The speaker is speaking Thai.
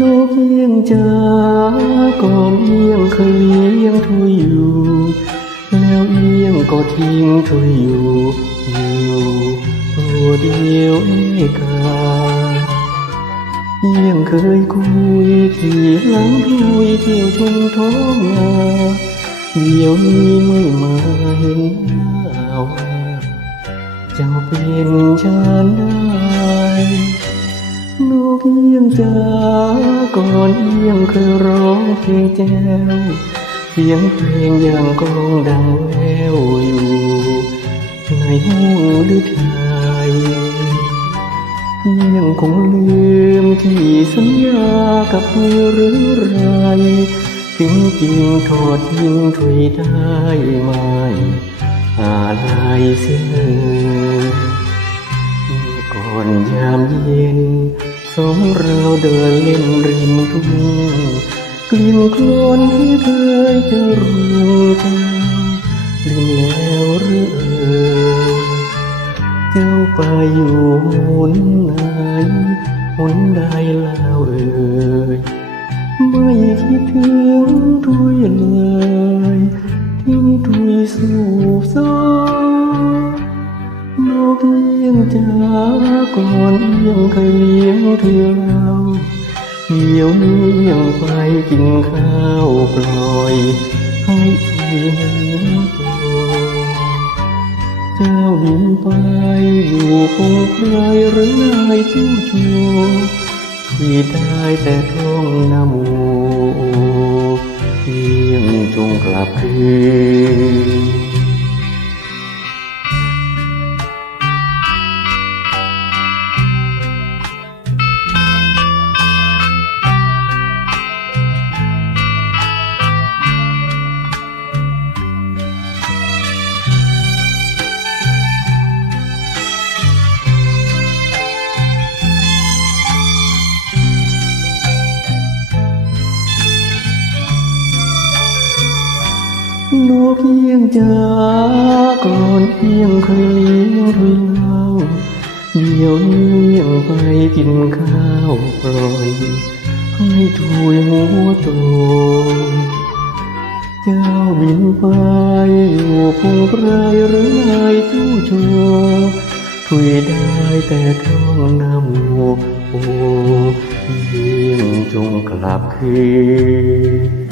โนเพียงจาก่อนเอียงเคยเลี้ยงทุยอยู่ แล้วเอียงก็ทิ้งทุยอยู่ อยู่ตัวเดียวเอกาเอียงเคยคุยขี่หลังทุยเที่ยวชมท้องนาเดี๋ยวนี้ไม่มาเห็นหน้าว่าเจ้าเป็นฉันได้ นกเอียงจ๋าก่อนเอียงเคยร้องเพลงแจ้วเสียงเพลงยังกองดังแววอยู่ ในห้องหรือไทยยังคงลืมที่สัญญากับมือหรือไรถึงจริงทอดทิ้งถวยได้ไหมอะไรเสียก่อนยามเย็น องเราเดินเล่นริมทุ่งกลิ่นโคลนที่เคยจะรุงเจ้าลืมแล้วหรือเอ่ยเจ้าไปอยู่หนไหนหนใดแล้วเอ่ยไม่คิดถึงทุยเลย จ๋าก่อนเอียงเคยเลี้ยงเธอเราเดี๋ยวนี้ยังไปกินข้าวปล่อยให้ทุยหัวเจ้าบินไปอยู่คงใครหรือนายผู้โชว์คุยได้แต่ท่องนโมเพียงจงกลับคืน นกเอียงจาก่อนเอียงเคยเลี้ยงถวยเล่าเดี๋ยวนี้ยังไปกินข้าวปล่อยให้ถวยหัวโตเจ้าบินไปอยู่คงไกรหรือนายตู้โชว์ถวยได้แต่ท่องนาโมโอเยี่ยมจงกลับคืน